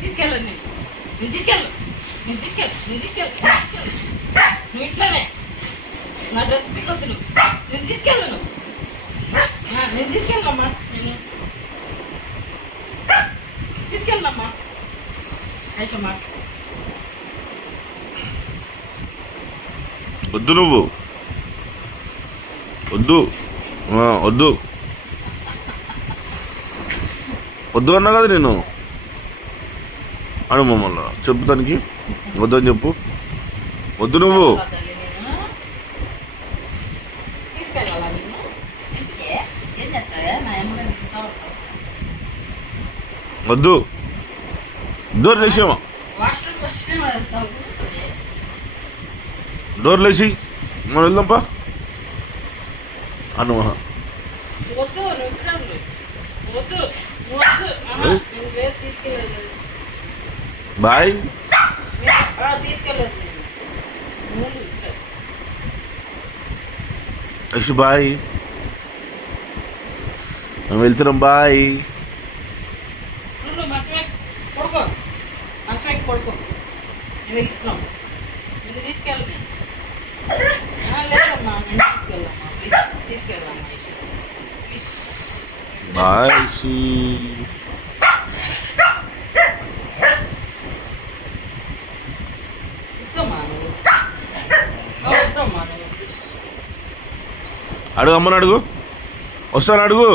తీసుకెళ్ళను నేను తీసుకెళ్ళను నువ్వు ఇట్లానే నా డ్రెస్ పిక్కొద్దు నువ్వు నేను తీసుకెళ్ళను నేను తీసుకెళ్ళమ్మా తీసుకెళ్ళమ్మా ఐషమ్మా వద్దు నువ్వు వద్దు వద్దు వద్దు అన్నా కదా నేను అను మమ్మల్ని చెప్పు దానికి వద్దని చెప్పు వద్దు నువ్వు వద్దు డోర్ లేచేమా డోర్ లేచి మనం వెళ్దాంపా అను మహా బాయ్ అషు బాయ్ మేము వెళ్తున్నాం బాయ్ బాయ్ అడుగు అమ్మని అడుగు వస్తాను అడుగు